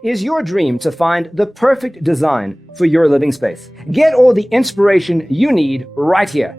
Is your dream to find the perfect design for your living space? Get all the inspiration you need right here.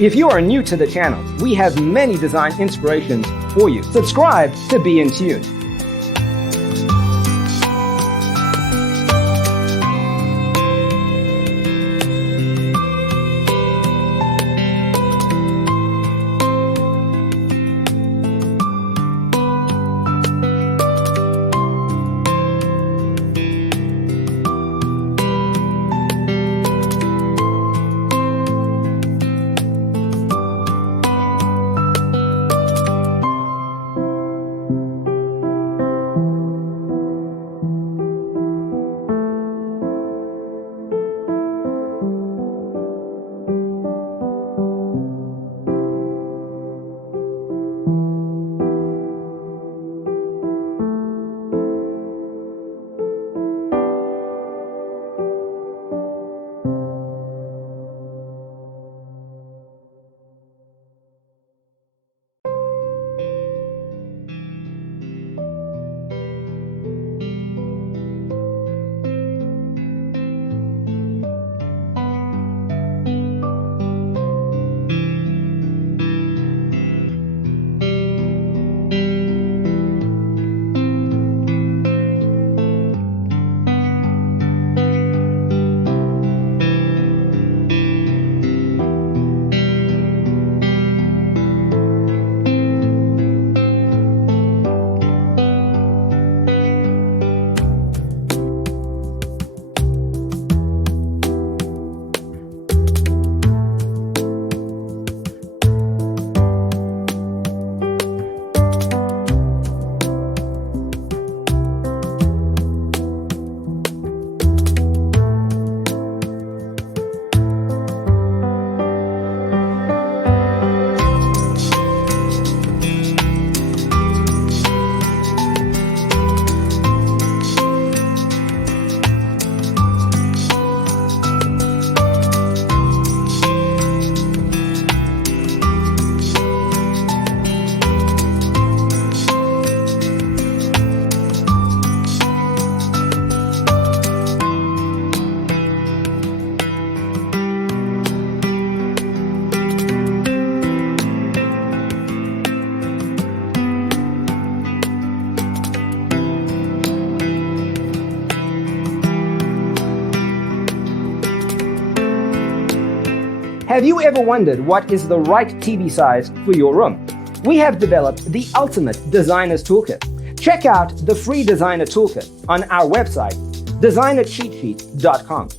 If you are new to the channel, we have many design inspirations for you. Subscribe to be in tune. Have you ever wondered what is the right TV size for your room? We have developed the ultimate designer's toolkit. Check out the free designer toolkit on our website, designercheatsheet.com.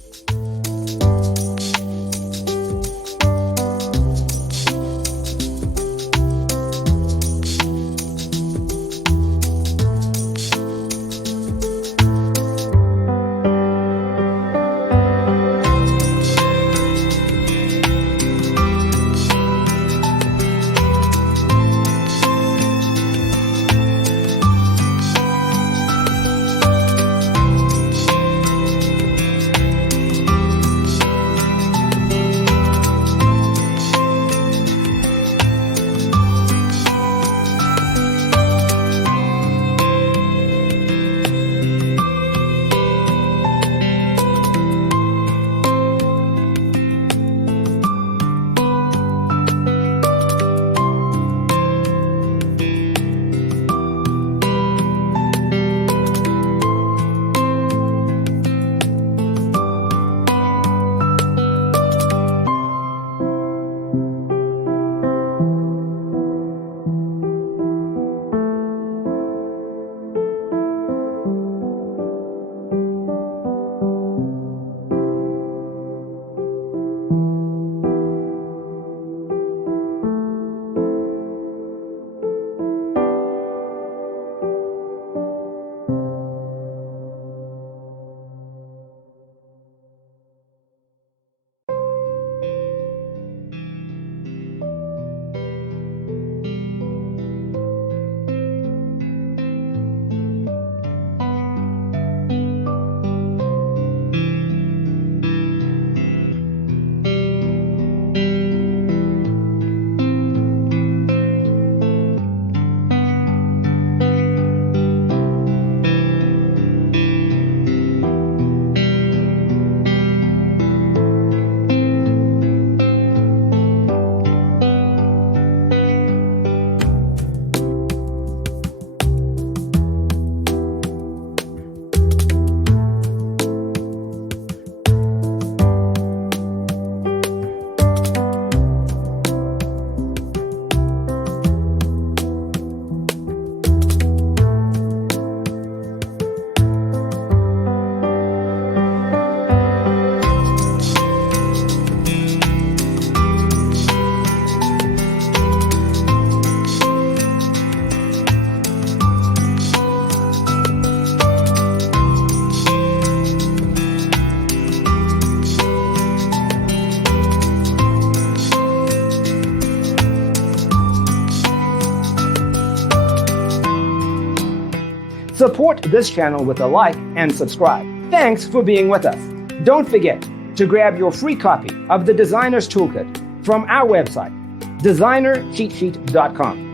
Support this channel with a like and subscribe. Thanks for being with us. Don't forget to grab your free copy of the Designer's Toolkit from our website, designercheatsheet.com.